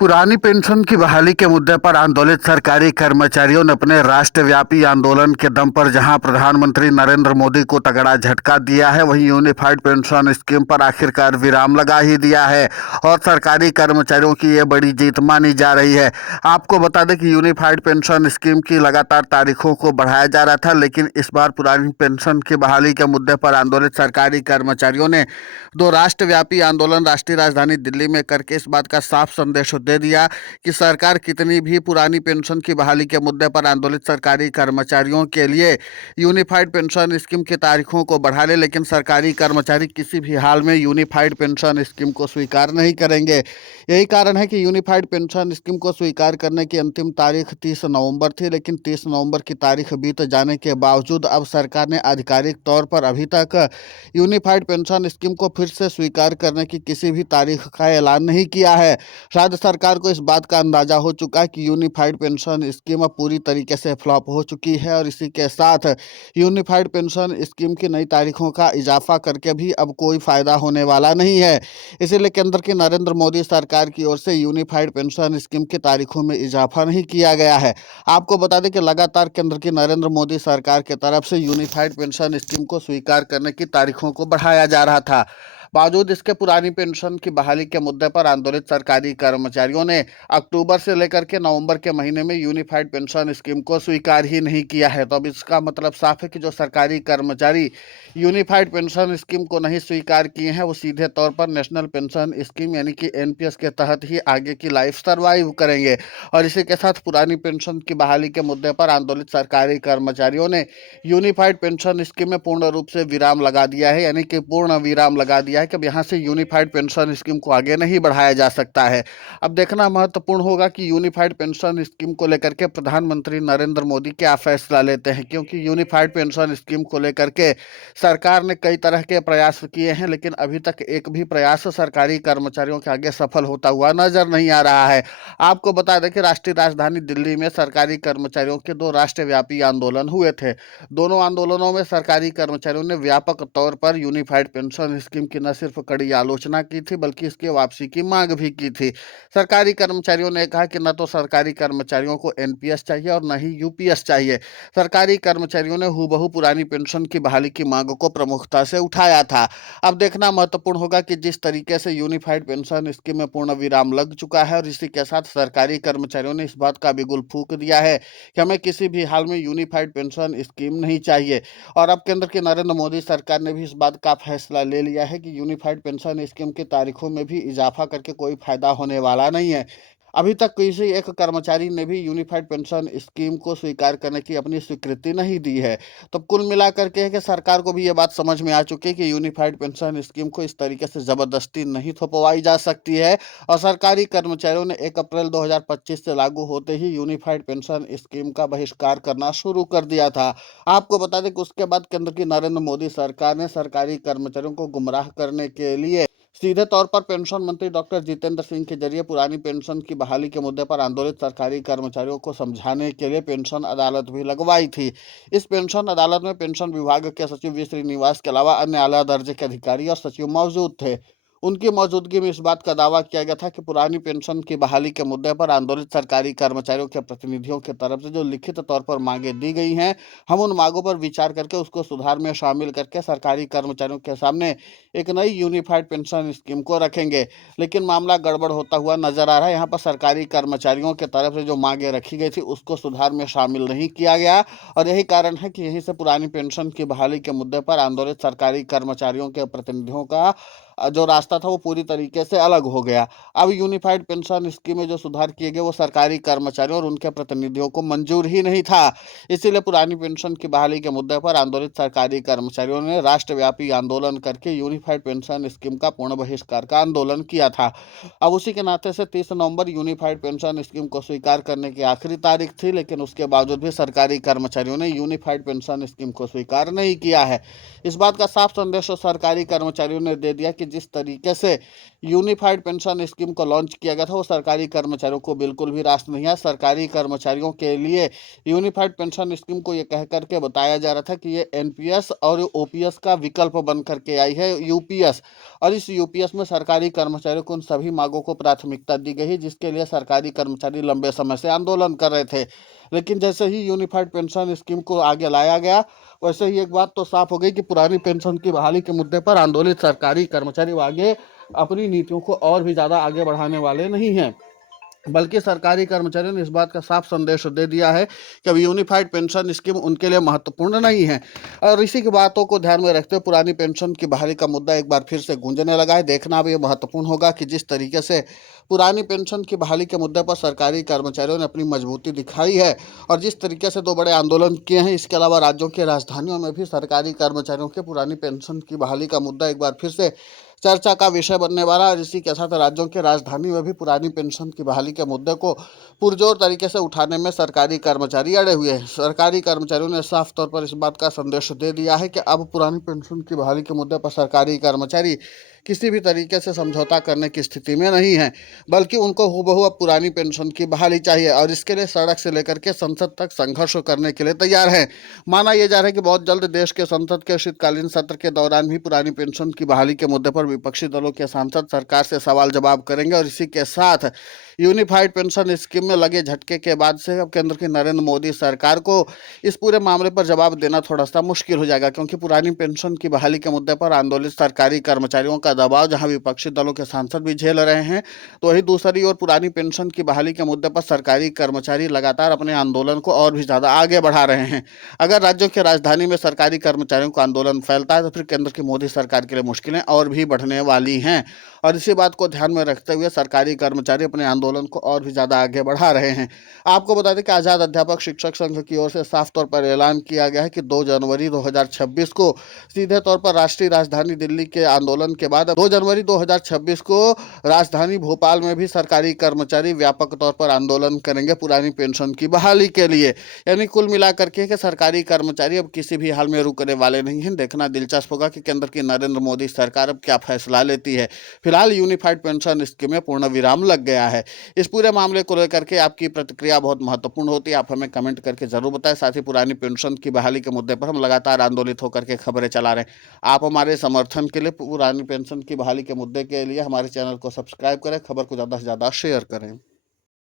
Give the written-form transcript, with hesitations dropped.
पुरानी पेंशन की बहाली के मुद्दे पर आंदोलित सरकारी कर्मचारियों ने अपने राष्ट्रव्यापी आंदोलन के दम पर जहां प्रधानमंत्री नरेंद्र मोदी को तगड़ा झटका दिया है, वहीं यूनिफाइड पेंशन स्कीम पर आखिरकार विराम लगा ही दिया है और सरकारी कर्मचारियों की ये बड़ी जीत मानी जा रही है। आपको बता दें कि यूनिफाइड पेंशन स्कीम की लगातार तारीखों को बढ़ाया जा रहा था, लेकिन इस बार पुरानी पेंशन की बहाली के मुद्दे पर आंदोलित सरकारी कर्मचारियों ने दो राष्ट्रव्यापी आंदोलन राष्ट्रीय राजधानी दिल्ली में करके इस बात का साफ संदेश दे दिया कि सरकार कितनी भी पुरानी पेंशन की बहाली के मुद्दे पर आंदोलित सरकारी कर्मचारियों के लिए यूनिफाइड पेंशन स्कीम की तारीखों को बढ़ा ले, लेकिन सरकारी कर्मचारी किसी भी हाल में यूनिफाइड पेंशन स्कीम को स्वीकार नहीं करेंगे। यही कारण है कि यूनिफाइड पेंशन स्कीम को स्वीकार करने की अंतिम तारीख 30 नवंबर थी, लेकिन 30 नवंबर की तारीख बीत जाने के बावजूद अब सरकार ने आधिकारिक तौर पर अभी तक यूनिफाइड पेंशन स्कीम को फिर से स्वीकार करने की किसी भी तारीख का ऐलान नहीं किया है। शायद सरकार को इस बात का अंदाजा हो चुका है कि यूनिफाइड पेंशन स्कीम अब पूरी तरीके से फ्लॉप हो चुकी है और इसी के साथ यूनिफाइड पेंशन स्कीम की नई तारीखों का इजाफा करके भी अब कोई फायदा होने वाला नहीं है। इसीलिए केंद्र की नरेंद्र मोदी सरकार की ओर से यूनिफाइड पेंशन स्कीम की तारीखों में इजाफा नहीं किया गया है। आपको बता दें कि लगातार केंद्र की नरेंद्र मोदी सरकार की तरफ से यूनिफाइड पेंशन स्कीम को स्वीकार करने की तारीखों को बढ़ाया जा रहा था। बावजूद इसके पुरानी पेंशन की बहाली के मुद्दे पर आंदोलित सरकारी कर्मचारियों ने अक्टूबर से लेकर के नवंबर के महीने में यूनिफाइड पेंशन स्कीम को स्वीकार ही नहीं किया है। तो अब इसका मतलब साफ है कि जो सरकारी कर्मचारी यूनिफाइड पेंशन स्कीम को नहीं स्वीकार किए हैं, वो सीधे तौर पर नेशनल पेंशन स्कीम यानी कि एनपीएस के तहत ही आगे की लाइफ सर्वाइव करेंगे। और इसी के साथ पुरानी पेंशन की बहाली के मुद्दे पर आंदोलित सरकारी कर्मचारियों ने यूनिफाइड पेंशन स्कीम में पूर्ण रूप से विराम लगा दिया है, यानी कि पूर्ण विराम लगा दिया है कि अब यहाँ से यूनिफाइड पेंशन स्कीम को आगे नहीं बढ़ाया जा सकता है। अब देखना महत्वपूर्ण होगा कि यूनिफाइड पेंशन स्कीम को लेकर के प्रधानमंत्री नरेंद्र मोदी क्या फैसला लेते हैं, क्योंकि यूनिफाइड पेंशन स्कीम को लेकर के सरकार ने कई तरह के प्रयास किए हैं, लेकिन अभी तक एक भी प्रयास सरकारी कर्मचारियों के आगे सफल होता हुआ नजर नहीं आ रहा है। आपको बता दें कि राष्ट्रीय राजधानी दिल्ली में सरकारी कर्मचारियों के दो राष्ट्रव्यापी आंदोलन हुए थे। दोनों आंदोलनों में सरकारी कर्मचारियों ने व्यापक तौर पर यूनिफाइड पेंशन स्कीम की न सिर्फ कड़ी आलोचना की थी, बल्कि इसके वापसी की मांग भी की थी। सरकारी कर्मचारियों ने कहा कि न तो सरकारी कर्मचारियों को एनपीएस चाहिए और न ही यूपीएस चाहिए। सरकारी कर्मचारियों ने हूबहू पुरानी पेंशन की बहाली की मांग को प्रमुखता से उठाया था। अब देखना महत्वपूर्ण होगा कि जिस तरीके से यूनिफाइड पेंशन स्कीम में पूर्ण विराम लग चुका है और इसी के साथ सरकारी कर्मचारियों ने इस बात का बिगुल फूंक दिया है कि हमें किसी भी हाल में यूनिफाइड पेंशन स्कीम नहीं चाहिए। और अब केंद्र की नरेंद्र मोदी सरकार ने भी इस बात का फैसला ले लिया है कि यूनिफाइड पेंशन स्कीम की तारीखों में भी इजाफा करके कोई फायदा होने वाला नहीं है। अभी तक किसी एक कर्मचारी ने भी यूनिफाइड पेंशन स्कीम को स्वीकार करने की अपनी स्वीकृति नहीं दी है। तो कुल मिलाकर के है कि सरकार को भी ये बात समझ में आ चुकी है कि यूनिफाइड पेंशन स्कीम को इस तरीके से जबरदस्ती नहीं थोपवाई जा सकती है। और सरकारी कर्मचारियों ने 1 अप्रैल 2025 से लागू होते ही यूनिफाइड पेंशन स्कीम का बहिष्कार करना शुरू कर दिया था। आपको बता दें कि उसके बाद केंद्र की नरेंद्र मोदी सरकार ने सरकारी कर्मचारियों को गुमराह करने के लिए सीधे तौर पर पेंशन मंत्री डॉक्टर जितेंद्र सिंह के जरिए पुरानी पेंशन की बहाली के मुद्दे पर आंदोलित सरकारी कर्मचारियों को समझाने के लिए पेंशन अदालत भी लगवाई थी। इस पेंशन अदालत में पेंशन विभाग के सचिव वी श्रीनिवास के अलावा अन्य आला दर्जे के अधिकारी और सचिव मौजूद थे। उनकी मौजूदगी में इस बात का दावा किया गया था कि पुरानी पेंशन की बहाली के मुद्दे पर आंदोलित सरकारी कर्मचारियों के प्रतिनिधियों की तरफ से जो लिखित तौर पर मांगे दी गई हैं, हम उन मांगों पर विचार करके उसको सुधार में शामिल करके सरकारी कर्मचारियों के सामने एक नई यूनिफाइड पेंशन स्कीम को रखेंगे। लेकिन मामला गड़बड़ होता हुआ नजर आ रहा है। यहाँ पर सरकारी कर्मचारियों की तरफ से जो मांगे रखी गई थी उसको सुधार में शामिल नहीं किया गया और यही कारण है कि यहीं से पुरानी पेंशन की बहाली के मुद्दे पर आंदोलित सरकारी कर्मचारियों के प्रतिनिधियों का जो रास्ता था वो पूरी तरीके से अलग हो गया। अब यूनिफाइड पेंशन स्कीम में जो सुधार किए गए वो सरकारी कर्मचारियों और उनके प्रतिनिधियों को मंजूर ही नहीं था। इसीलिए पुरानी पेंशन की बहाली के मुद्दे पर आंदोलित सरकारी कर्मचारियों ने राष्ट्रव्यापी आंदोलन करके यूनिफाइड पेंशन स्कीम का पूर्ण बहिष्कार का आंदोलन किया था। अब उसी के नाते से 30 नवंबर यूनिफाइड पेंशन स्कीम को स्वीकार करने की आखिरी तारीख थी, लेकिन उसके बावजूद भी सरकारी कर्मचारियों ने यूनिफाइड पेंशन स्कीम को स्वीकार नहीं किया है। इस बात का साफ संदेश सरकारी कर्मचारियों ने दे दिया कि कि जिस तरीके से यूनिफाइड पेंशन स्कीम को लॉन्च किया गया था वो सरकारी कर्मचारियों को बिल्कुल भी रास्त नहीं है। सरकारी कर्मचारियों के लिए यूनिफाइड पेंशन स्कीम को ये कह करके बताया जा रहा था कि ये एनपीएस और ओपीएस का विकल्प बन करके आई है यूपीएस, और इस यूपीएस में सरकारी कर्मचारियों को उन सभी मांगों को प्राथमिकता दी गई है जिसके लिए सरकारी कर्मचारी लंबे समय से आंदोलन कर रहे थे। लेकिन जैसे ही यूनिफाइड पेंशन स्कीम को आगे लाया गया, वैसे ही एक बात तो साफ हो गई कि पुरानी पेंशन की बहाली के मुद्दे पर आंदोलित सरकारी कर्मचारी आगे अपनी नीतियों को और भी ज़्यादा आगे बढ़ाने वाले नहीं हैं, बल्कि सरकारी कर्मचारियों ने इस बात का साफ संदेश दे दिया है कि अब यूनिफाइड पेंशन स्कीम उनके लिए महत्वपूर्ण नहीं है। और इसी की बातों को ध्यान में रखते हुए पुरानी पेंशन की बहाली का मुद्दा एक बार फिर से गूंजने लगा है। देखना भी ये महत्वपूर्ण होगा कि जिस तरीके से पुरानी पेंशन की बहाली के मुद्दे पर सरकारी कर्मचारियों ने अपनी मजबूती दिखाई है और जिस तरीके से 2 बड़े आंदोलन किए हैं, इसके अलावा राज्यों की राजधानियों में भी सरकारी कर्मचारियों के पुरानी पेंशन की बहाली का मुद्दा एक बार फिर से चर्चा का विषय बनने वाला है। इसी के साथ राज्यों के राजधानी में भी पुरानी पेंशन की बहाली के मुद्दे को पुरजोर तरीके से उठाने में सरकारी कर्मचारी अड़े हुए हैं। सरकारी कर्मचारियों ने साफ तौर पर इस बात का संदेश दे दिया है कि अब पुरानी पेंशन की बहाली के मुद्दे पर सरकारी कर्मचारी किसी भी तरीके से समझौता करने की स्थिति में नहीं है, बल्कि उनको हूबहू अब पुरानी पेंशन की बहाली चाहिए और इसके लिए सड़क से लेकर के संसद तक संघर्ष करने के लिए तैयार हैं। माना यह जा रहा है कि बहुत जल्द देश के संसद के शीतकालीन सत्र के दौरान भी पुरानी पेंशन की बहाली के मुद्दे पर विपक्षी दलों के सांसद सरकार से सवाल जवाब करेंगे और इसी के साथ यूनिफाइड पेंशन स्कीम में लगे झटके के बाद से अब केंद्र की नरेंद्र मोदी सरकार को इस पूरे मामले पर जवाब देना थोड़ा सा मुश्किल हो जाएगा, क्योंकि पुरानी पेंशन की बहाली के मुद्दे पर आंदोलित सरकारी कर्मचारियों का दबाव जहां विपक्षी दलों के सांसद भी झेल रहे हैं, तो वहीं दूसरी ओर पुरानी पेंशन की बहाली के मुद्दे पर सरकारी कर्मचारी लगातार अपने आंदोलन को और भी ज़्यादा आगे बढ़ा रहे हैं। अगर राज्यों की राजधानी में सरकारी कर्मचारियों का आंदोलन फैलता है तो फिर केंद्र की मोदी सरकार के लिए मुश्किलें और भी बढ़ने वाली हैं, और इसी बात को ध्यान में रखते हुए सरकारी कर्मचारी अपने आंदोलन को और भी ज़्यादा आगे बढ़ा रहे हैं। आपको बता दें कि आज़ाद अध्यापक शिक्षक संघ की ओर से साफ तौर पर ऐलान किया गया है कि 2 जनवरी 2026 को सीधे तौर पर राष्ट्रीय राजधानी दिल्ली के आंदोलन के बाद 2 जनवरी 2026 को राजधानी भोपाल में भी सरकारी कर्मचारी व्यापक तौर पर आंदोलन करेंगे पुरानी पेंशन की बहाली के लिए। यानी कुल मिलाकर के कि सरकारी कर्मचारी अब किसी भी हाल में रुकने वाले नहीं हैं। देखना दिलचस्प होगा कि केंद्र की नरेंद्र मोदी सरकार अब क्या फैसला लेती है। फिलहाल यूनिफाइड पेंशन स्कीम में पूर्ण विराम लग गया है। इस पूरे मामले को लेकर के आपकी प्रतिक्रिया बहुत महत्वपूर्ण होती है, आप हमें कमेंट करके जरूर बताएं। साथ ही पुरानी पेंशन की बहाली के मुद्दे पर हम लगातार आंदोलित होकर के खबरें चला रहे हैं। आप हमारे समर्थन के लिए पुरानी पेंशन की बहाली के मुद्दे के लिए हमारे चैनल को सब्सक्राइब करें, खबर को ज़्यादा से ज़्यादा शेयर करें।